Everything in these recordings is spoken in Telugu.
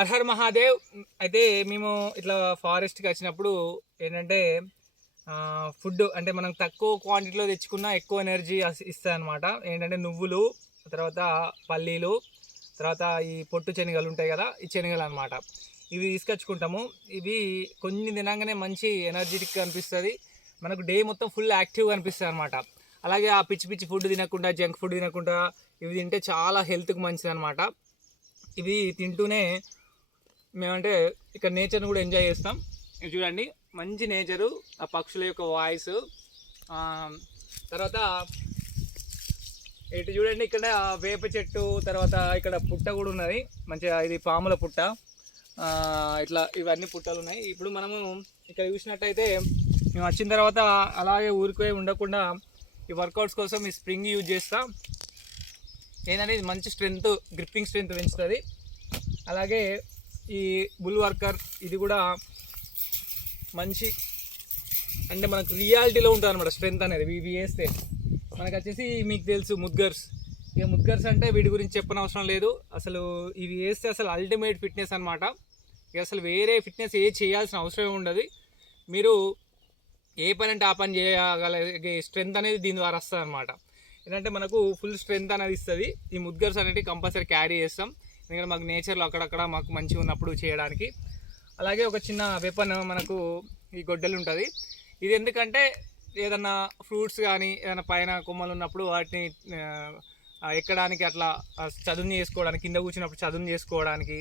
అర్హర్ మహాదేవ్. అయితే మేము ఇట్లా ఫారెస్ట్కి వచ్చినప్పుడు ఏంటంటే ఫుడ్ అంటే మనం తక్కువ క్వాంటిటీలో తెచ్చుకున్న ఎక్కువ ఎనర్జీ ఇస్తుంది అనమాట. ఏంటంటే నువ్వులు, తర్వాత పల్లీలు, తర్వాత ఈ పొట్టు శనగలు ఉంటాయి కదా, ఈ శనగలు అనమాట. ఇవి తీసుకొచ్చుకుంటాము. ఇవి కొన్ని తినగానే మంచి ఎనర్జెటిక్గా అనిపిస్తుంది, మనకు డే మొత్తం ఫుల్ యాక్టివ్గా అనిపిస్తుంది అనమాట. అలాగే ఆ పిచ్చి పిచ్చి ఫుడ్ తినకుండా, జంక్ ఫుడ్ తినకుండా ఇవి తింటే చాలా హెల్త్కి మంచిది అనమాట. ఇవి తింటూనే మేమంటే ఇక్కడ నేచర్ని కూడా ఎంజాయ్ చేస్తాం. ఇవి చూడండి, మంచి నేచరు, ఆ పక్షుల యొక్క వాయిస్. తర్వాత ఇటు చూడండి, ఇక్కడ వేప చెట్టు, తర్వాత ఇక్కడ పుట్ట కూడా ఉన్నది మంచిగా, ఇది పాముల పుట్ట. ఇట్లా ఇవన్నీ పుట్టలు ఉన్నాయి. ఇప్పుడు మనము ఇక్కడ చూసినట్టయితే మేము వచ్చిన తర్వాత అలాగే ఊరికే ఉండకుండా ఈ వర్కౌట్స్ కోసం ఈ స్ప్రింగ్ యూజ్ చేస్తాం. ఏంటంటే ఇది మంచి స్ట్రెంగ్త్, గ్రిప్పింగ్ స్ట్రెంగ్త్ పెంచుతుంది. అలాగే ఈ బుల్ వర్కర్ ఇది కూడా మంచి, అంటే మనకు రియాలిటీలో ఉంటుంది అనమాట స్ట్రెంగ్త్ అనేది. ఇవి వేస్తే మనకు వచ్చేసి మీకు తెలుసు ముద్గర్స్. ఇక ముద్గర్స్ అంటే వీటి గురించి చెప్పనవసరం లేదు. అసలు ఇవి వేస్తే అసలు అల్టిమేట్ ఫిట్నెస్ అనమాట. ఇక అసలు వేరే ఫిట్నెస్ చేయాల్సిన అవసరం ఉండదు. మీరు ఏ పని అంటే ఆ పని చేయగలిగే స్ట్రెంగ్త్ అనేది దీని ద్వారా వస్తుంది అనమాట. ఏంటంటే మనకు ఫుల్ స్ట్రెంగ్త్ అనేది ఇస్తుంది. ఈ ముద్గర్స్ అనేవి కంపల్సరీ క్యారీ చేస్తాం, ఎందుకంటే మాకు నేచర్లో అక్కడక్కడ మాకు మంచిగా ఉన్నప్పుడు చేయడానికి. అలాగే ఒక చిన్న వెపన్ మనకు ఈ గొడ్డలు ఉంటుంది. ఇది ఎందుకంటే ఏదన్నా ఫ్రూట్స్ కానీ ఏదైనా పైన కొమ్మలు ఉన్నప్పుడు వాటిని ఎక్కడానికి, అట్లా చదును చేసుకోవడానికి, కింద కూర్చున్నప్పుడు చదును చేసుకోవడానికి,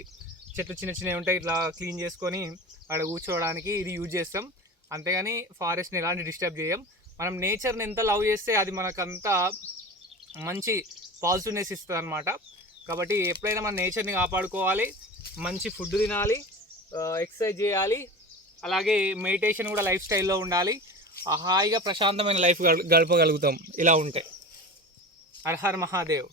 చెట్లు చిన్న చిన్నవి ఉంటాయి ఇట్లా క్లీన్ చేసుకొని అక్కడ కూర్చోవడానికి ఇది యూజ్ చేస్తాం. అంతేగాని ఫారెస్ట్ని ఎలాంటి డిస్టర్బ్ చేయం. మనం నేచర్ని ఎంత లవ్ చేస్తే అది మనకంతా మంచి పాజిటివ్నెస్ ఇస్తుంది అనమాట. కాబట్టి ఎప్పుడైనా మన నేచర్ని కాపాడుకోవాలి, మంచి ఫుడ్ తినాలి, ఎక్సర్సైజ్ చేయాలి, అలాగే మెడిటేషన్ కూడా లైఫ్ స్టైల్లో ఉండాలి. హాయిగా ప్రశాంతమైన లైఫ్ గడపగలుగుతాం ఇలా ఉంటే. Her her Mahadev.